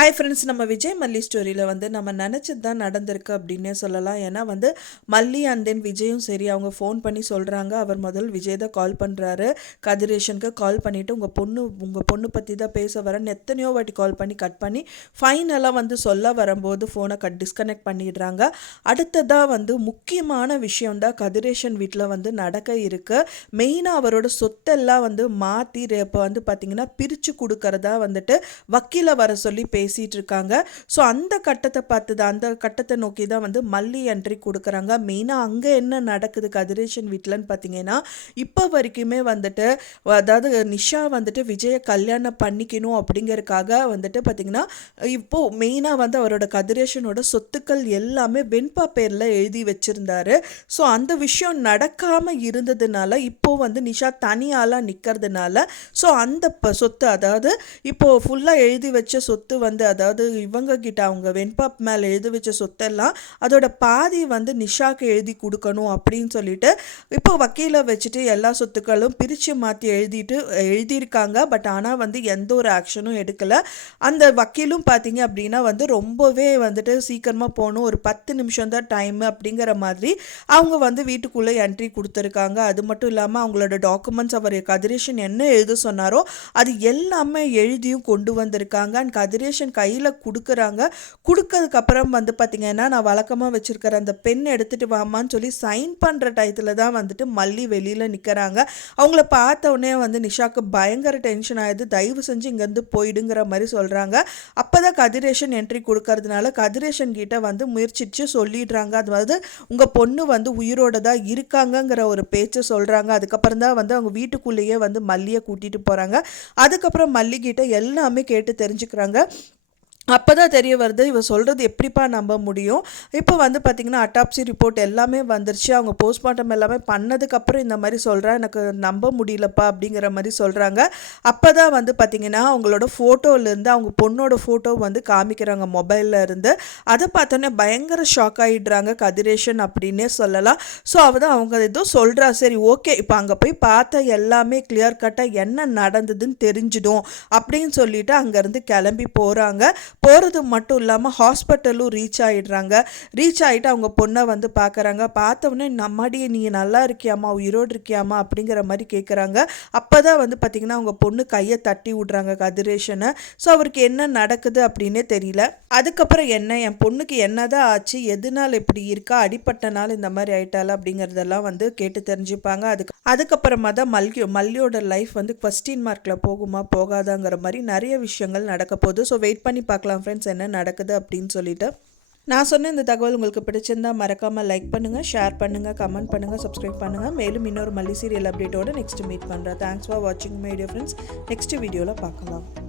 Hi friends நம்ம விஜய் மல்லி ஸ்டோரியில் வந்து நம்ம நினச்சது தான் நடந்திருக்கு அப்படின்னே சொல்லலாம். ஏன்னா வந்து மல்லி அண்ட் தென் விஜயும் சரி அவங்க ஃபோன் பண்ணி சொல்கிறாங்க அவர் முதல் விஜய் தான் கால் பண்ணுறாரு கதிரேஷனுக்கு கால் பண்ணிவிட்டு உங்கள் பொண்ணு உங்கள் பொண்ணு பற்றி தான் பேச வரேன்னு எத்தனையோ வாட்டி கால் பண்ணி கட் பண்ணி ஃபைனலாக வந்து சொல்ல வரும்போது ஃபோனை கட் டிஸ்கனெக்ட் பண்ணிடுறாங்க. அடுத்ததாக வந்து முக்கியமான விஷயம் தான் கதிரேஷன் வீட்டில் வந்து நடக்க இருக்குது மெயினாக அவரோட சொத்தெல்லாம் வந்து மாற்றி இப்போ வந்து பார்த்திங்கன்னா பிரித்து கொடுக்கறதா வந்துட்டு வக்கீலை வர சொல்லி பேசிகிட்டு இருக்காங்க ஸோ அந்த கட்டத்தை பார்த்து தான் அந்த கட்டத்தை நோக்கி தான் வந்து மல்லி என்ட்ரி கொடுக்குறாங்க. மெயினாக அங்கே என்ன நடக்குது கதிரேஷன் வீட்டிலன்னு பார்த்தீங்கன்னா இப்போ வரைக்குமே வந்துட்டு அதாவது நிஷா வந்துட்டு விஜயை கல்யாணம் பண்ணிக்கணும் அப்படிங்கிறதுக்காக வந்துட்டு பார்த்திங்கன்னா இப்போது மெயினாக வந்து அவரோட கதிரேஷனோட சொத்துக்கள் எல்லாமே வெண்பா பேரில் எழுதி வச்சுருந்தாரு. ஸோ அந்த விஷயம் நடக்காமல் இருந்ததுனால இப்போ வந்து நிஷா தனியாலாம் நிற்கிறதுனால ஸோ அந்த ப- சொத்து அதாவது இப்போது ஃபுல்லாக எழுதி வச்ச சொத்து வந்து அதாவது இவங்க கிட்ட அவங்க வெண்பாப் மேலே எழுதி வச்ச சொத்தெல்லாம் அதோட பாதி வந்து நிஷாக்கு எழுதி கொடுக்கணும் அப்படின்னு சொல்லிட்டு இப்போ வக்கீலை வச்சுட்டு எல்லா சொத்துக்களும் பிரித்து மாற்றி எழுதிட்டு எழுதியிருக்காங்க. பட் ஆனால் வந்து எந்த ஒரு ஆக்ஷனும் எடுக்கலை. அந்த வக்கீலும் பார்த்தீங்க அப்படின்னா வந்து ரொம்பவே வந்துட்டு சீக்கிரமாக போகணும். ஒரு பத்து நிமிஷம் தான் டைம் அப்படிங்கிற மாதிரி அவங்க வந்து வீட்டுக்குள்ளே என்ட்ரி கொடுத்துருக்காங்க. அது மட்டும் இல்லாமல் அவங்களோட டாக்குமெண்ட்ஸ் அவர் கதிரேஷன் என்ன எழுத சொன்னாரோ அது எல்லாமே எழுதியும் கொண்டு வந்திருக்காங்க. அண்ட் கதிரேஷன் கையில் கொடுக்குறாங்க. கொடுக்கறதுக்கப்புறம் வந்து பார்த்திங்கன்னா நான் வழக்கமாக வச்சுருக்கிற அந்த பெண் எடுத்துகிட்டு வாமான்னு சொல்லி சைன் பண்ணுற டயத்தில் தான் வந்துட்டு மல்லி வெளியில் நிற்கிறாங்க அவங்கள பார்த்த உடனே வந்து நிஷாக்கு பயங்கர டென்ஷன் ஆயிடுது. தயவு செஞ்சு இங்கேருந்து போயிடுங்கிற மாதிரி சொல்கிறாங்க அப்போ தான் கதிரேஷன் என்ட்ரி கொடுக்கறதுனால கதிரேஷன் கிட்ட வந்து முயற்சிச்சு சொல்லிடுறாங்க. அதாவது உங்கள் பொண்ணு வந்து உயிரோட தான் இருக்காங்கங்கிற ஒரு பேச்சை சொல்கிறாங்க அதுக்கப்புறம் தான் வந்து அவங்க வீட்டுக்குள்ளேயே வந்து மல்லியை கூட்டிகிட்டு போகிறாங்க அதுக்கப்புறம் மல்லிகிட்ட எல்லாமே கேட்டு தெரிஞ்சுக்கிறாங்க. அப்போ தான் தெரிய வருது இவ சொல்கிறது எப்படிப்பா நம்ப முடியும்? இப்போ வந்து பார்த்திங்கன்னா அட்டாப்சி ரிப்போர்ட் எல்லாமே வந்துருச்சு. அவங்க போஸ்ட்மார்ட்டம் எல்லாமே பண்ணதுக்கப்புறம் இந்த மாதிரி சொல்கிறா எனக்கு நம்ப முடியலப்பா அப்படிங்கிற மாதிரி சொல்கிறாங்க அப்போ தான் வந்து பார்த்திங்கன்னா அவங்களோட ஃபோட்டோலேருந்து அவங்க பொண்ணோட ஃபோட்டோ வந்து காமிக்கிறாங்க மொபைலில் இருந்து. அதை பார்த்தோன்னே பயங்கர ஷாக் ஆகிடுறாங்க கதிரேஷன் அப்படின்னே சொல்லலாம். ஸோ அவ தான் அவங்க ஏதோ சொல்கிறா சரி ஓகே இப்போ அங்கே போய் பார்த்த எல்லாமே கிளியர் கட்டாக என்ன நடந்ததுன்னு தெரிஞ்சிடும் அப்படின்னு சொல்லிட்டு அங்கேருந்து கிளம்பி போகிறாங்க போகிறது மட்டும் இல்லாமல் ஹாஸ்பிட்டலும் ரீச் ஆகிடுறாங்க ரீச் ஆகிட்டு அவங்க பொண்ணை வந்து பார்க்குறாங்க பார்த்தவொடனே நம்மடியே நீ நல்லா இருக்கியாமா உயிரோடு இருக்கியாமா அப்படிங்கிற மாதிரி கேட்குறாங்க அப்போ தான் வந்து பார்த்திங்கன்னா அவங்க பொண்ணு கையை தட்டி விட்றாங்க கதிரேஷனை. ஸோ அவருக்கு என்ன நடக்குது அப்படின்னே தெரியல. அதுக்கப்புறம் என்ன? என் பொண்ணுக்கு என்னதான் ஆச்சு? எதனால் இப்படி இருக்கா? அடிப்பட்டனால இந்த மாதிரி ஆயிட்டால அப்படிங்கிறதெல்லாம் வந்து கேட்டு தெரிஞ்சுப்பாங்க. அதுக்கு அதுக்கப்புறமா தான் மல்கி மல்லியோட லைஃப் வந்து கொஸ்டின் மார்க்கில் போகுமா போகாதாங்கிற மாதிரி நிறைய விஷயங்கள் நடக்க போகுது. ஸோ வெயிட் பண்ணி பார்க்கலாம். ஃப்ரெண்ட்ஸ் என்ன நடக்குது அப்படின்னு சொல்லிட்டு. நான் சொன்ன இந்த தகவல் உங்களுக்கு பிடிச்சிருந்தா மறக்காமல் லைக் பண்ணுங்கள் ஷேர் பண்ணுங்கள் கமெண்ட் பண்ணுங்கள் சப்ஸ்கிரைப் பண்ணுங்கள் மேலும் இன்னொரு மல்லி சீரியல் அப்டேட்டோட நெக்ஸ்ட் மீட் பண்ணுறேன் தேங்க்ஸ் ஃபார் வாட்சிங் மை டியர் ஃப்ரெண்ட்ஸ் நெக்ஸ்ட் வீடியோவில் பார்க்கலாம்.